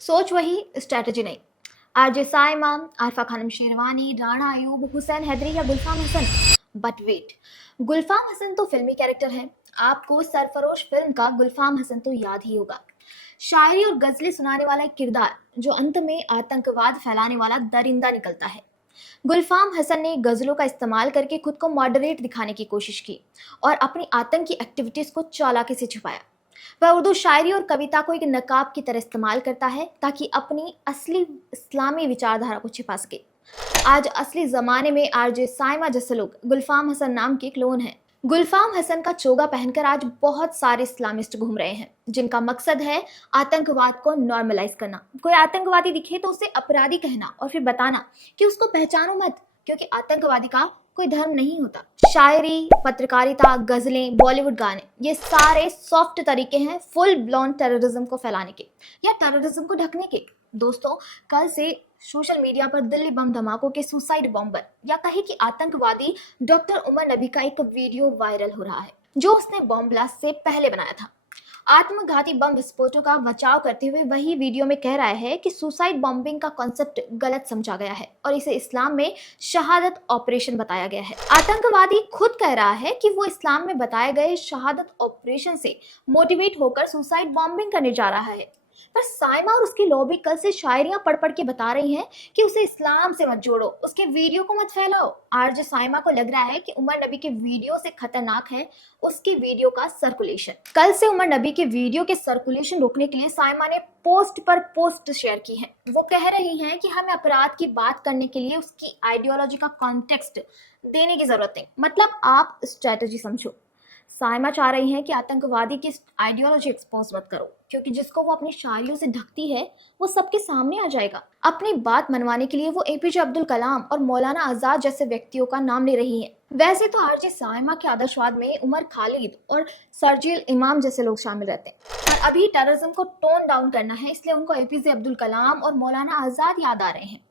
सोच वही, स्ट्रैटेजी नहीं। आरजे साइमा, आरफा खानम शेरवानी, राणा अयूब, हुसैन हैदरी या गुलफाम हसन। बट वेट, गुलफाम हसन तो फिल्मी कैरेक्टर है। आपको सरफरोश फिल्म का गुलफाम हसन तो याद ही होगा। शायरी और गजलें सुनाने वाला एक किरदार जो अंत में आतंकवाद फैलाने वाला दरिंदा निकलता है। गुलफाम हसन ने गजलों का इस्तेमाल करके खुद को मॉडरेट दिखाने की कोशिश की और अपनी आतंकी एक्टिविटीज को चालाकी से छुपाया। वह उर्दू शायरी और कविता को एक नकाब की तरह इस्तेमाल करता है ताकि अपनी असली इस्लामी विचारधारा को छिपा सके। आज असली जमाने में आरजे साइमा जैसे लोग गुलफाम हसन नाम के क्लोन हैं। गुलफाम हसन का चोगा पहनकर आज बहुत सारे इस्लामिस्ट घूम रहे हैं जिनका मकसद है आतंकवाद को नॉर्मलाइज करना। कोई आतंकवादी दिखे तो उसे अपराधी कहना और फिर बताना कि उसको पहचानो मत, क्योंकि आतंकवादी का कोई धर्म नहीं होता। शायरी, पत्रकारिता, गजलें, बॉलीवुड गाने, ये सारे सॉफ्ट तरीके हैं फुल ब्लॉन टेररिज्म को फैलाने के या टेररिज्म को ढकने के। दोस्तों, कल से सोशल मीडिया पर दिल्ली बम धमाकों के सुसाइड बॉम्बर या कहे कि आतंकवादी डॉक्टर उमर नबी का एक वीडियो वायरल हो रहा है जो उसने बॉम्ब ब्लास्ट से पहले बनाया था। आत्मघाती बम विस्फोटों का बचाव करते हुए वही वीडियो में कह रहा है कि सुसाइड बॉम्बिंग का कॉन्सेप्ट गलत समझा गया है और इसे इस्लाम में शहादत ऑपरेशन बताया गया है। आतंकवादी खुद कह रहा है कि वो इस्लाम में बताए गए शहादत ऑपरेशन से मोटिवेट होकर सुसाइड बॉम्बिंग करने जा रहा है। पर साइमा और उसकी लॉबी कल से शायरियां पढ़ पढ़ के बता रही हैं कि उसे इस्लाम से मत जोड़ो, उसके वीडियो को मत फैलाओ। आरजे साइमा को लग रहा है कि उमर नबी के वीडियो से खतरनाक है उसके वीडियो का सर्कुलेशन। कल से उमर नबी के वीडियो के सर्कुलेशन रोकने के लिए साइमा ने पोस्ट पर पोस्ट शेयर की है। वो कह रही हैं कि हमें अपराध की बात करने के लिए उसकी आइडियोलॉजी का कॉन्टेक्स्ट देने की जरूरत नहीं। मतलब आप स्ट्रेटजी समझो। साइमा चाह रही हैं कि आतंकवादी की आइडियोलॉजी एक्सपोज मत करो, क्योंकि जिसको वो अपनी शायरियों से ढकती है वो सबके सामने आ जाएगा। अपनी बात मनवाने के लिए वो एपीजे अब्दुल कलाम और मौलाना आजाद जैसे व्यक्तियों का नाम ले रही हैं। वैसे तो आरजे साइमा के आदर्शवाद में उमर खालिद और सरजील इमाम जैसे लोग शामिल रहते हैं, पर अभी टेररिज्म को टोन डाउन करना है, इसलिए उनको एपीजे अब्दुल कलाम और मौलाना आजाद याद आ रहे हैं।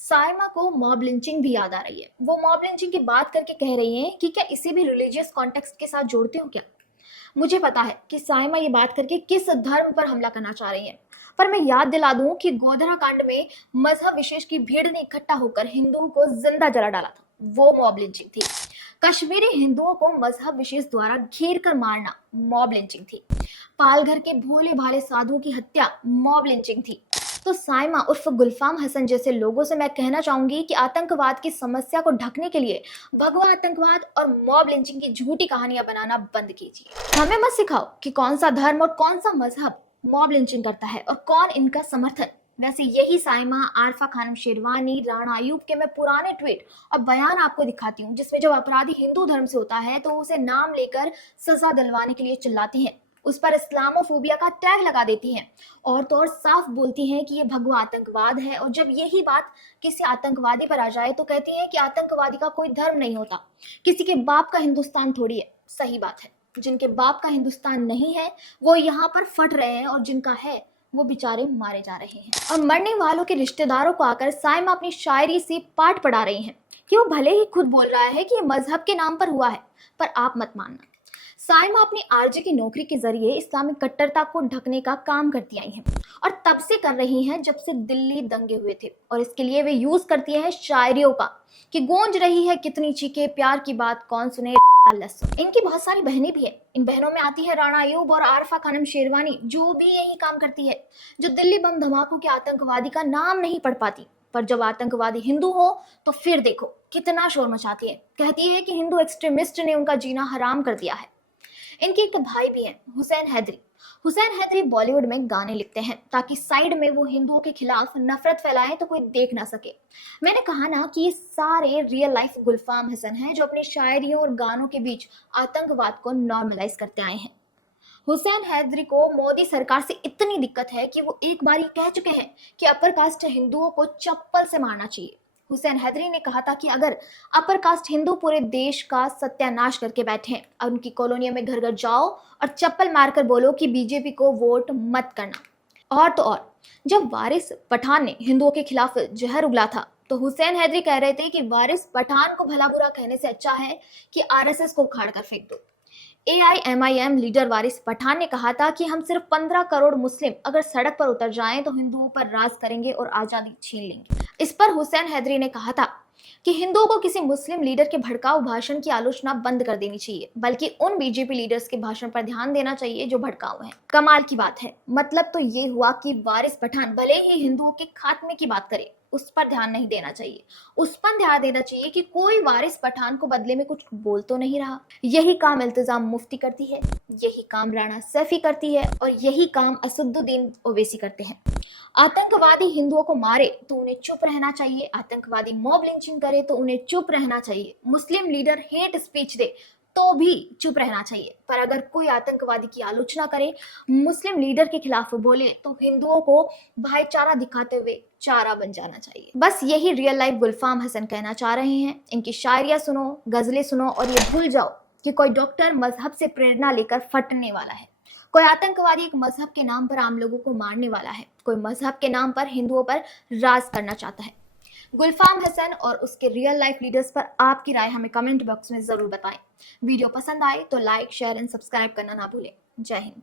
साइमा को मॉब लिंचिंग भी याद आ रही है। वो मॉब लिंचिंग की बात करके कह रही हैं कि क्या इसे भी रिलीजियस कॉन्टेक्स्ट के साथ जोड़ते हो क्या। मुझे पता है कि साइमा ये बात करके किस धर्म पर हमला करना चाह रही है, पर मैं याद दिला दूं कि गोधरा कांड में मजहब विशेष की भीड़ ने इकट्ठा होकर हिंदुओं को जिंदा जला डाला था, वो मॉब लिंचिंग थी। कश्मीरी हिंदुओं को मजहब विशेष द्वारा घेर कर मारना मॉब लिंचिंग थी। पालघर के भोले भाले साधुओं की हत्या मॉब लिंचिंग थी। तो साइमा उर्फ गुलफाम हसन जैसे लोगों से मैं कहना चाहूंगी कि आतंकवाद की समस्या को ढकने के लिए भगवा आतंकवाद और मॉब लिंचिंग की झूठी कहानियां बनाना बंद कीजिए। हमें मत सिखाओ कि कौन सा धर्म और कौन सा मजहब मॉब लिंचिंग करता है और कौन इनका समर्थन। वैसे यही साइमा, आरफा खानम शेरवानी, राणा अयूब के मैं पुराने ट्वीट और बयान आपको दिखाती हूँ जिसमें जब अपराधी हिंदू धर्म से होता है तो उसे नाम लेकर सजा दिलवाने के लिए चिल्लाती हैं, उस पर इस्लामोफोबिया का टैग लगा देती हैं और तो और साफ बोलती हैं कि ये भगवा आतंकवाद है। और जब यही बात किसी आतंकवादी पर आ जाए तो कहती हैं कि आतंकवादी का कोई धर्म नहीं होता, किसी के बाप का हिंदुस्तान थोड़ी है। सही बात है, जिनके बाप का हिंदुस्तान नहीं है वो यहाँ पर फट रहे हैं और जिनका है वो बेचारे मारे जा रहे हैं। और मरने वालों के रिश्तेदारों को आकर साइमा अपनी शायरी से पाठ पढ़ा रही हैं कि वो भले ही खुद बोल रहा है कि ये मजहब के नाम पर हुआ है, पर आप मत मानना। साइमा अपनी आरजे की नौकरी के जरिए इस्लामिक कट्टरता को ढकने का काम करती आई हैं और तब से कर रही हैं जब से दिल्ली दंगे हुए थे, और इसके लिए वे यूज करती हैं शायरियों का कि गूंज रही है कितनी चीखें, प्यार की बात कौन सुने। इनकी बहुत सारी बहनें भी है। इन बहनों में आती है राणा अयूब और आरफा खानम शेरवानी, जो भी यही काम करती है, जो दिल्ली बम धमाकों के आतंकवादी का नाम नहीं पढ़ पाती, पर जब आतंकवादी हिंदू हो तो फिर देखो कितना शोर मचाती है। कहती है कि हिंदू एक्सट्रीमिस्ट ने उनका जीना हराम कर दिया है। इनके एक भाई भी हैं, हुसैन हैदरी। हुसैन हैदरी बॉलीवुड में गाने लिखते हैं ताकि साइड में वो हिंदुओं के खिलाफ नफरत फैलाएं तो कोई देख ना सके। मैंने कहा ना कि ये सारे रियल लाइफ गुलफाम हसन हैं जो अपनी शायरियों और गानों के बीच आतंकवाद को नॉर्मलाइज करते आए हैं। हुसैन हैदरी को मोदी सरकार से इतनी दिक्कत है कि वो एक बार ही कह चुके हैं कि अपर कास्ट हिंदुओं को चप्पल से मारना चाहिए। हुसैन हैदरी ने कहा था कि अगर अपर कास्ट हिंदू पूरे देश का सत्यानाश करके बैठे हैं और उनकी कॉलोनियों में घर घर जाओ और चप्पल मारकर बोलो कि बीजेपी को वोट मत करना। और तो और जब वारिस पठान ने हिंदुओं के खिलाफ जहर उगला था तो हुसैन हैदरी कह रहे थे कि वारिस पठान को भला बुरा कहने से अच्छा है कि आरएसएस को उखाड़ कर फेंक दो। AIMIM लीडर वारिस पठान ने कहा था कि हम सिर्फ 15 करोड़ मुस्लिम अगर सड़क पर उतर जाएं तो हिंदुओं पर राज करेंगे और आजादी छीन लेंगे। इस पर हुसैन हैदरी ने कहा था कि हिंदुओं को किसी मुस्लिम लीडर के भड़काऊ भाषण की आलोचना बंद कर देनी चाहिए, बल्कि उन बीजेपी लीडर्स के भाषण पर ध्यान देना चाहिए जो भड़काऊ हैं। कमाल की बात है, मतलब तो ये हुआ कि वारिस पठान भले ही हिंदुओं के खात्मे की बात करे, उस पर ध्यान नहीं देना चाहिए। उस पर ध्यान देना चाहिए कि कोई वारिस पठान को बदले में कुछ बोल तो नहीं रहा। यही काम इल्तिजाम मुफ्ती करती है, यही काम राणा सैफी करती है और यही काम असदुद्दीन ओवैसी करते हैं। आतंकवादी हिंदुओं को मारे तो उन्हें चुप रहना चाहिए, आतंकवादी मॉब लिंचिंग करे तो उन्हें चुप रहना चाहिए, मुस्लिम लीडर हेट स्पीच दे तो भी चुप रहना चाहिए। पर अगर कोई आतंकवादी की आलोचना करे, मुस्लिम लीडर के खिलाफ बोले तो हिंदुओं को भाईचारा दिखाते हुए चारा बन जाना चाहिए। बस यही रियल लाइफ गुलफाम हसन कहना चाह रहे हैं। इनकी शायरियां सुनो, गजलें सुनो और ये भूल जाओ कि कोई डॉक्टर मजहब से प्रेरणा लेकर फटने वाला है, कोई आतंकवादी एक मजहब के नाम पर आम लोगों को मारने वाला है, कोई मजहब के नाम पर हिंदुओं पर राज करना चाहता है। गुलफाम हसन और उसके रियल लाइफ लीडर्स पर आपकी राय हमें कमेंट बॉक्स में जरूर बताएं। वीडियो पसंद आए तो लाइक, शेयर एंड सब्सक्राइब करना ना भूलें। जय हिंद।